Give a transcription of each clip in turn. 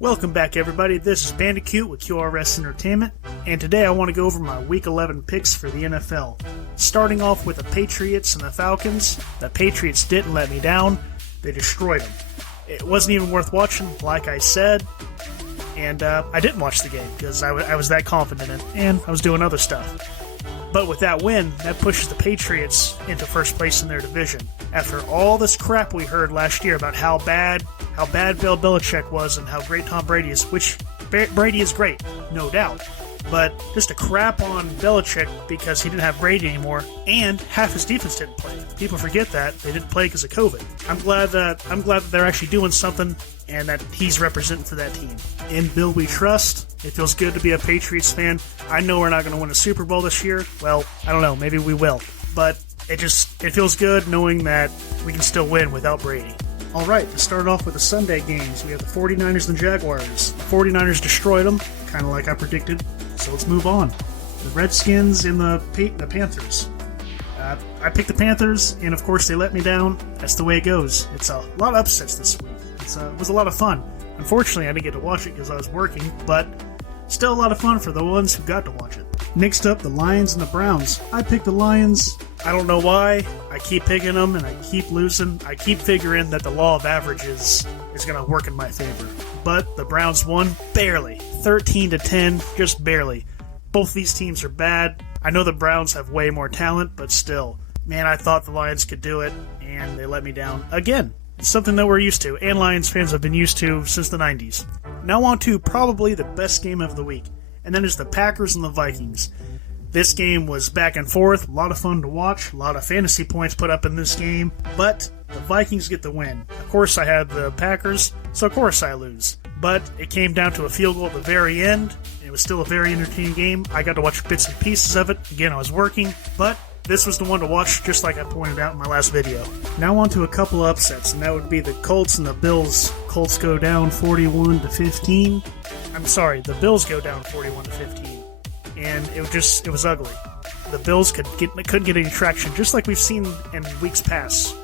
Welcome back, everybody. This is Bandicoot with QRS Entertainment, and today I want to go over my Week 11 picks for the NFL. Starting off with the Patriots and the Falcons. The Patriots didn't let me down. They destroyed them. It wasn't even worth watching, like I said, and I didn't watch the game because I was that confident in it, and I was doing other stuff. But with that win, that pushes the Patriots into first place in their division. After all this crap we heard last year about how bad Bill Belichick was and how great Tom Brady is, which Brady is great, no doubt. But just to crap on Belichick because he didn't have Brady anymore, and half his defense didn't play. People forget that they didn't play because of COVID. I'm glad that they're actually doing something and that he's representing for that team. In Bill we trust. It feels good to be a Patriots fan. I know we're not going to win a Super Bowl this year. Well, I don't know. Maybe we will. But it feels good knowing that we can still win without Brady. All right, to start off with the Sunday games, we have the 49ers and Jaguars. The 49ers destroyed them, kind of like I predicted, so let's move on. The Redskins and the Panthers. I picked the Panthers, and of course they let me down. That's the way it goes. It's a lot of upsets this week. It was a lot of fun. Unfortunately, I didn't get to watch it because I was working, but still a lot of fun for the ones who got to watch it. Next up, the Lions and the Browns. I picked the Lions. I don't know why. I keep picking them and I keep losing. I keep figuring that the law of averages is going to work in my favor. But the Browns won barely. 13-10, just barely. Both these teams are bad. I know the Browns have way more talent, but still. Man, I thought the Lions could do it, and they let me down again. It's something that we're used to, and Lions fans have been used to since the 90s. Now on to probably the best game of the week, and that is the Packers and the Vikings. This game was back and forth, a lot of fun to watch, a lot of fantasy points put up in this game, but the Vikings get the win. Of course I had the Packers, so of course I lose. But it came down to a field goal at the very end. It was still a very entertaining game. I got to watch bits and pieces of it. Again, I was working, but this was the one to watch, just like I pointed out in my last video. Now on to a couple upsets, and that would be the Colts and the Bills. Colts go down 41-15. I'm sorry, the Bills go down 41-15. And it was ugly. The Bills couldn't get any traction, just like we've seen in weeks past.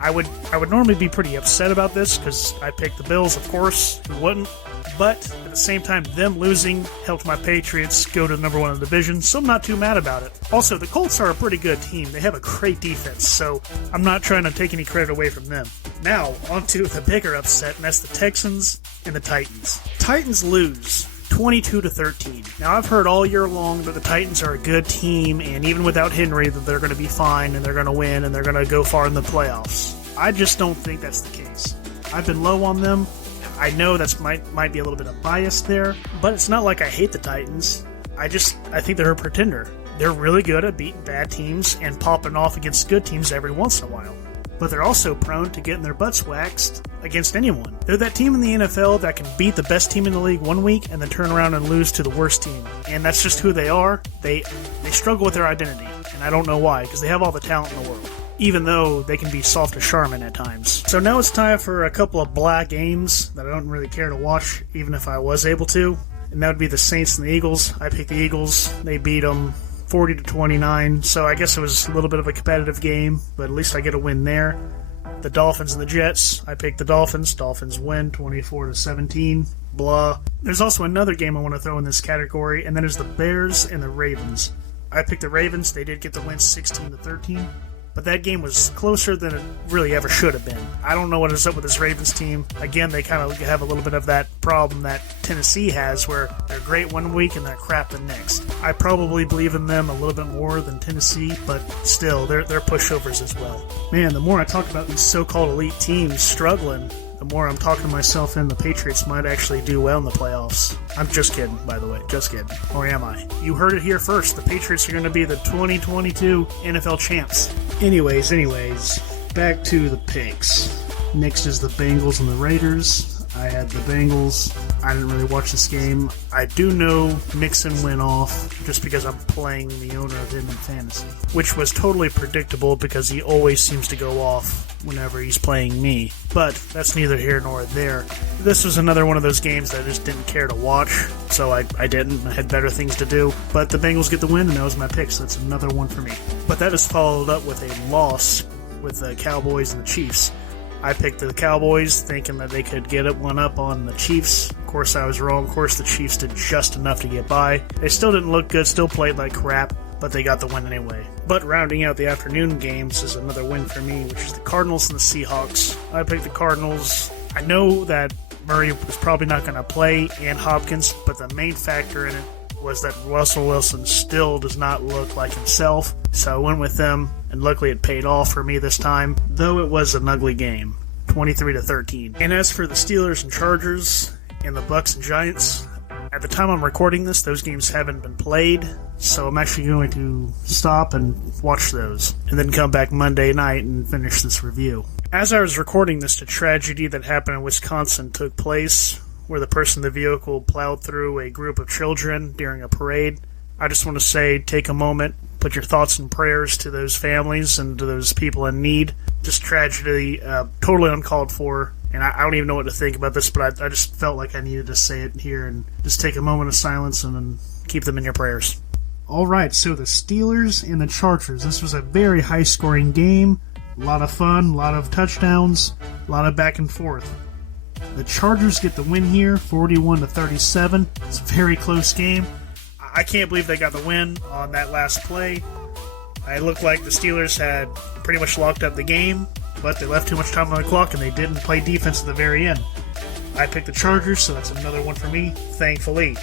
I would normally be pretty upset about this because I picked the Bills, of course, who wouldn't. But at the same time, them losing helped my Patriots go to number one in the division, so I'm not too mad about it. Also, the Colts are a pretty good team. They have a great defense, so I'm not trying to take any credit away from them. Now, on to the bigger upset, and that's the Texans and the Titans. Titans lose 22-13. Now, I've heard all year long that the Titans are a good team, and even without Henry, that they're going to be fine, and they're going to win, and they're going to go far in the playoffs. I just don't think that's the case. I've been low on them. I know that's might be a little bit of bias there, but it's not like I hate the Titans. I think they're a pretender. They're really good at beating bad teams and popping off against good teams every once in a while. But they're also prone to getting their butts waxed against anyone. They're that team in the NFL that can beat the best team in the league one week and then turn around and lose to the worst team. And that's just who they are. They struggle with their identity, and I don't know why, because they have all the talent in the world, even though they can be soft as Charmin at times. So now it's time for a couple of black games that I don't really care to watch, even if I was able to. And that would be the Saints and the Eagles. I picked the Eagles. They beat them 40-29, so I guess it was a little bit of a competitive game, but at least I get a win there. The Dolphins and the Jets. I picked the Dolphins. Dolphins win 24-17. Blah. There's also another game I want to throw in this category, and that is the Bears and the Ravens. I picked the Ravens. They did get the win 16-13. But that game was closer than it really ever should have been. I don't know what is up with this Ravens team. Again, they kind of have a little bit of that problem that Tennessee has where they're great one week and they're crap the next. I probably believe in them a little bit more than Tennessee, but still, they're pushovers as well. Man, the more I talk about these so-called elite teams struggling, the more I'm talking to myself in the Patriots might actually do well in the playoffs. I'm just kidding, by the way. Just kidding. Or am I? You heard it here first. The Patriots are going to be the 2022 NFL champs. Anyways, back to the picks. Next is the Bengals and the Raiders. I had the Bengals. I didn't really watch this game. I do know Mixon went off just because I'm playing the owner of him in fantasy, which was totally predictable because he always seems to go off whenever he's playing me. But that's neither here nor there. This was another one of those games that I just didn't care to watch, so I didn't. I had better things to do. But the Bengals get the win, and that was my pick, so that's another one for me. But that is followed up with a loss with the Cowboys and the Chiefs. I picked the Cowboys, thinking that they could get one up on the Chiefs. Of course, I was wrong. Of course, the Chiefs did just enough to get by. They still didn't look good, still played like crap, but they got the win anyway. But rounding out the afternoon games is another win for me, which is the Cardinals and the Seahawks. I picked the Cardinals. I know that Murray was probably not going to play and Hopkins, but the main factor in it was that Russell Wilson still does not look like himself, so I went with them, and luckily it paid off for me this time, though it was an ugly game, 23-13. And as for the Steelers and Chargers, and the Bucks and Giants, at the time I'm recording this, those games haven't been played, so I'm actually going to stop and watch those, and then come back Monday night and finish this review. As I was recording this, the tragedy that happened in Wisconsin took place, where the person in the vehicle plowed through a group of children during a parade. I just want to say, take a moment, put your thoughts and prayers to those families and to those people in need. Just tragedy, totally uncalled for, and I don't even know what to think about this, but I just felt like I needed to say it here and just take a moment of silence and then keep them in your prayers. Alright, so the Steelers and the Chargers. This was a very high-scoring game, a lot of fun, a lot of touchdowns, a lot of back and forth. The Chargers get the win here, 41-37. It's a very close game. I can't believe they got the win on that last play. It looked like the Steelers had pretty much locked up the game, but they left too much time on the clock and they didn't play defense at the very end. I picked the Chargers, so that's another one for me, thankfully.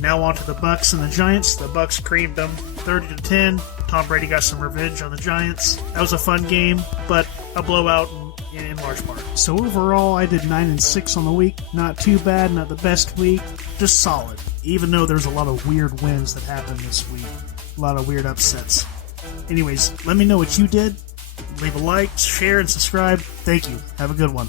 Now on to the Bucks and the Giants. The Bucks creamed them 30-10. Tom Brady got some revenge on the Giants. That was a fun game, but a blowout in large part. So overall, I did 9-6 on the week. Not too bad, not the best week, just solid. Even though there's a lot of weird wins that happened this week. A lot of weird upsets. Anyways, let me know what you did. Leave a like, share, and subscribe. Thank you. Have a good one.